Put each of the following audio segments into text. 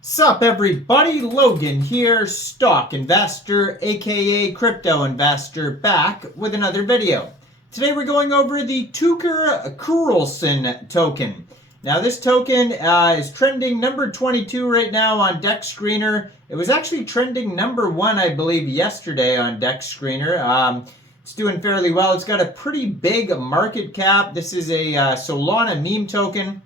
Sup everybody, Logan here, stock investor aka crypto investor, back with another video. Today we're going over the Kurlson token. Now this token is trending number 22 right now on DEX Screener. It was actually trending number 1 I believe yesterday on DEX Screener. It's doing fairly well. It's got a pretty big market cap. This is a Solana meme token.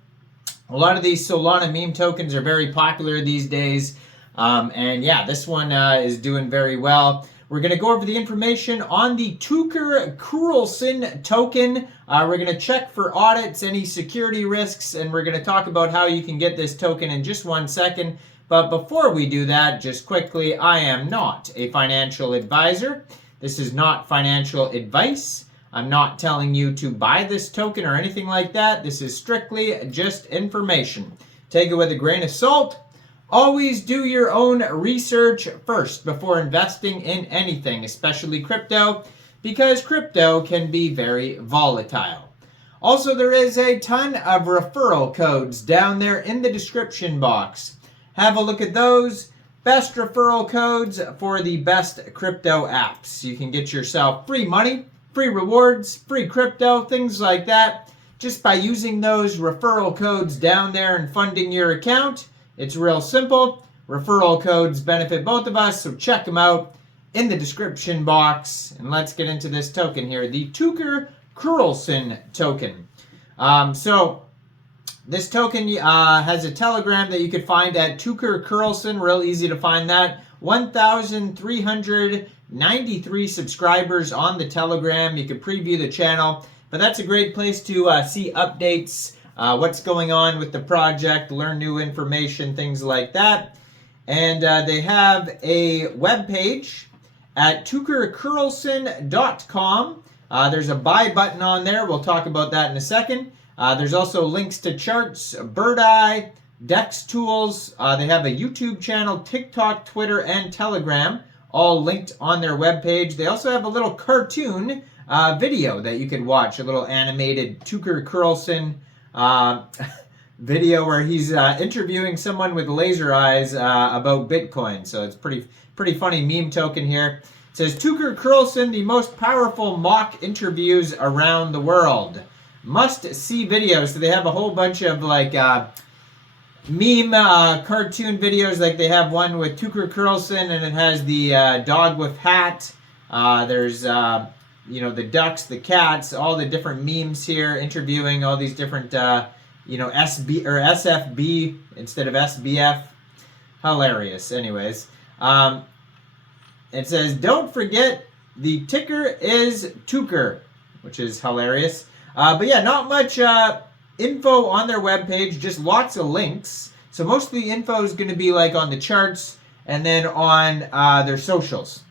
A lot of these Solana meme tokens are very popular these days. And yeah, this one is doing very well. We're going to go over the information on the Kurlson token. We're going to check for audits, any security risks, and we're going to talk about how you can get this token in just 1 second. But before we do that, just quickly, I am not a financial advisor. This is not financial advice. I'm not telling you to buy this token or anything like that. This is strictly just information. Take it with a grain of salt. Always do your own research first before investing in anything, especially crypto, because crypto can be very volatile. Also, there is a ton of referral codes down there in the description box. Have a look at those. Best referral codes for the best crypto apps. You can get yourself free money, free rewards, free crypto, things like that, just by using those referral codes down there and funding your account. It's real simple. Referral codes benefit both of us, so check them out in the description box. And let's get into this token here, the Kurlson token. So this token has a Telegram that you could find at Kurlson, real easy to find that. 1,393 subscribers on the Telegram. You can preview the channel, but that's a great place to see updates, what's going on with the project, learn new information, things like that. And they have a web page at Kurlson.com. There's a buy button on there. We'll talk about that in a second. There's also links to charts, Birdeye, DEX tools. They have a YouTube channel, TikTok, Twitter, and Telegram, all linked on their webpage. They also have a little cartoon video that you could watch, a little animated Kurlson video where he's interviewing someone with laser eyes about Bitcoin. So it's pretty funny meme token here. It says, Kurlson, the most powerful mock interviews around the world. Must see videos. So they have a whole bunch of like meme cartoon videos. Like they have one with Kurlson and it has the dog with hat. There's the ducks, the cats, all the different memes here, interviewing all these different SB or SFB instead of SBF. Hilarious. Anyways, it says, don't forget the ticker is Tuker, which is hilarious. But yeah, not much info on their webpage, just lots of links. So most of the info is going to be like on the charts and then on their socials.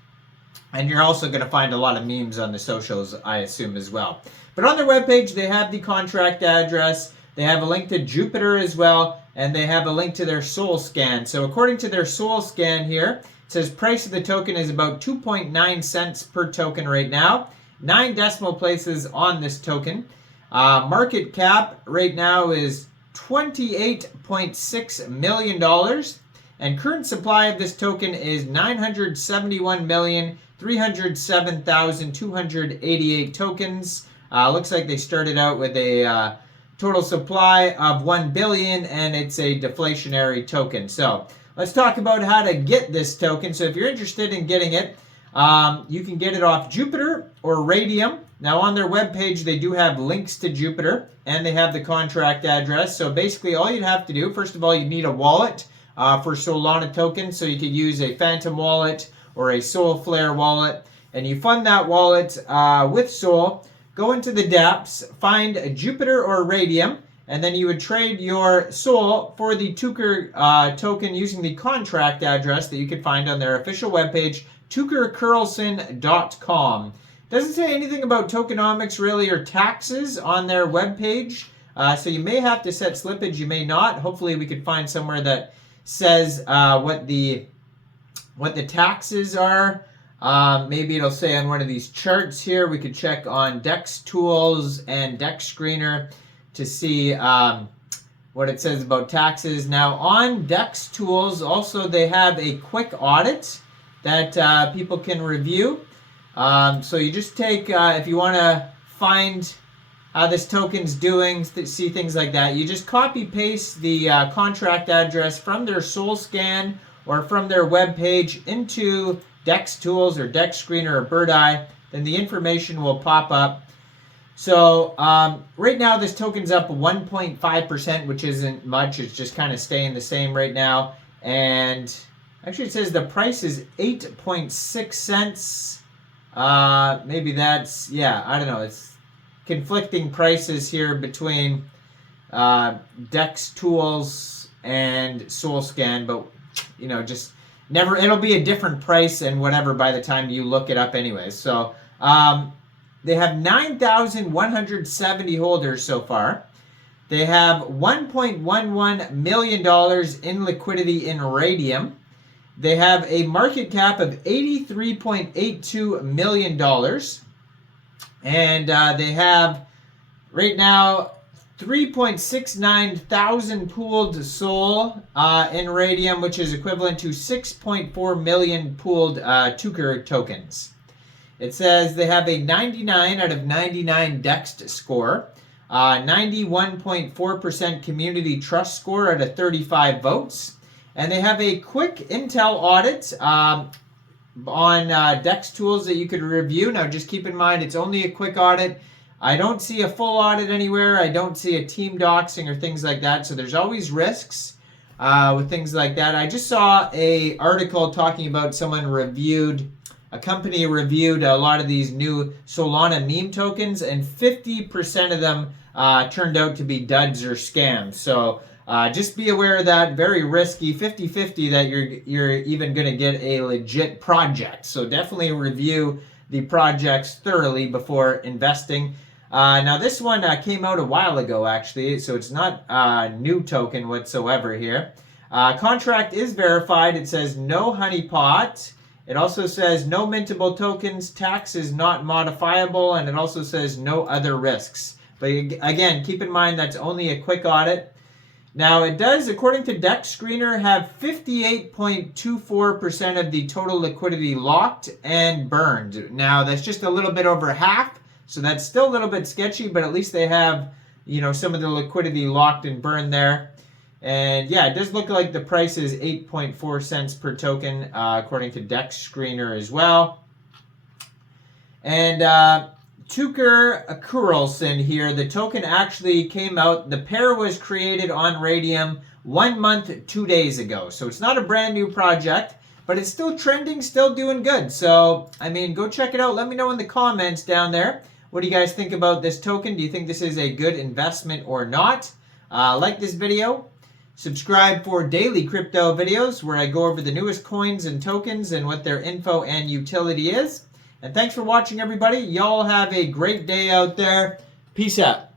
And you're also going to find a lot of memes on the socials, I assume, as well. But on their webpage, they have the contract address. They have a link to Jupiter as well. And they have a link to their Sol scan. So according to their Sol scan here, it says price of the token is about 2.9 cents per token right now. 9 decimal places on this token. Market cap right now is $28.6 million. And current supply of this token is 971,307,288 tokens. Looks like they started out with a total supply of 1 billion, and it's a deflationary token. So let's talk about how to get this token. So if you're interested in getting it, you can get it off Jupiter or Raydium. Now on their webpage, they do have links to Jupiter and they have the contract address. So basically all you'd have to do, first of all, you need a wallet for Solana tokens. So you could use a Phantom wallet or a Solflare wallet, and you fund that wallet with Sol. Go into the dApps, find Jupiter or Raydium, and then you would trade your Sol for the token using the contract address that you could find on their official webpage, Kurlson.com. Doesn't say anything about tokenomics really or taxes on their webpage. So you may have to set slippage, you may not. Hopefully we could find somewhere that says what the taxes are. Maybe it'll say on one of these charts here. We could check on DEX tools and DEX Screener to see what it says about taxes. Now on DEX Tools, also they have a quick audit that people can review. So you just take, if you want to find how this token's doing, see things like that, you just copy paste the contract address from their SolScan or from their web page into DEX Tools or DEX Screener or Birdeye, then the information will pop up. So right now this token's up 1.5%, which isn't much. It's just kind of staying the same right now. And actually it says the price is 8.6 cents. Maybe that's, yeah, I don't know. It's conflicting prices here between DEX Tools and SolScan, but you know, just never, it'll be a different price and whatever by the time you look it up anyways. So they have 9,170 holders so far. They have $1.11 million in liquidity in Raydium. They have a market cap of $83.82 million. And they have, right now, 3.69 thousand pooled SOL in Raydium, which is equivalent to 6.4 million pooled Tuker tokens. It says they have a 99 out of 99 DEX score, 91.4% community trust score out of 35 votes, and they have a quick intel audit on DEX Tools that you could review. Now just keep in mind it's only a quick audit. I don't see a full audit anywhere. I don't see a team doxing or things like that, so there's always risks with things like that. I just saw a article talking about a company reviewed a lot of these new Solana meme tokens, and 50% of them turned out to be duds or scams. So just be aware of that. Very risky, 50-50 that you're even going to get a legit project. So definitely review the projects thoroughly before investing. Now this one came out a while ago actually, so it's not a new token whatsoever here. Contract is verified. It says no honeypot. It also says no mintable tokens, tax is not modifiable, and it also says no other risks. But again, keep in mind that's only a quick audit. Now it does, according to DEX Screener, have 58.24% of the total liquidity locked and burned. Now that's just a little bit over half, so that's still a little bit sketchy, but at least they have, you know, some of the liquidity locked and burned there. And yeah, it does look like the price is 8.4 cents per token, according to DEX Screener as well. And Tuker Kurlson here, the token actually came out, the pair was created on Raydium 1 month, 2 days ago. So it's not a brand new project, but it's still trending, still doing good. So, I mean, go check it out. Let me know in the comments down there. What do you guys think about this token? Do you think this is a good investment or not? Like this video. Subscribe for daily crypto videos where I go over the newest coins and tokens and what their info and utility is. And thanks for watching, everybody. Y'all have a great day out there. Peace out.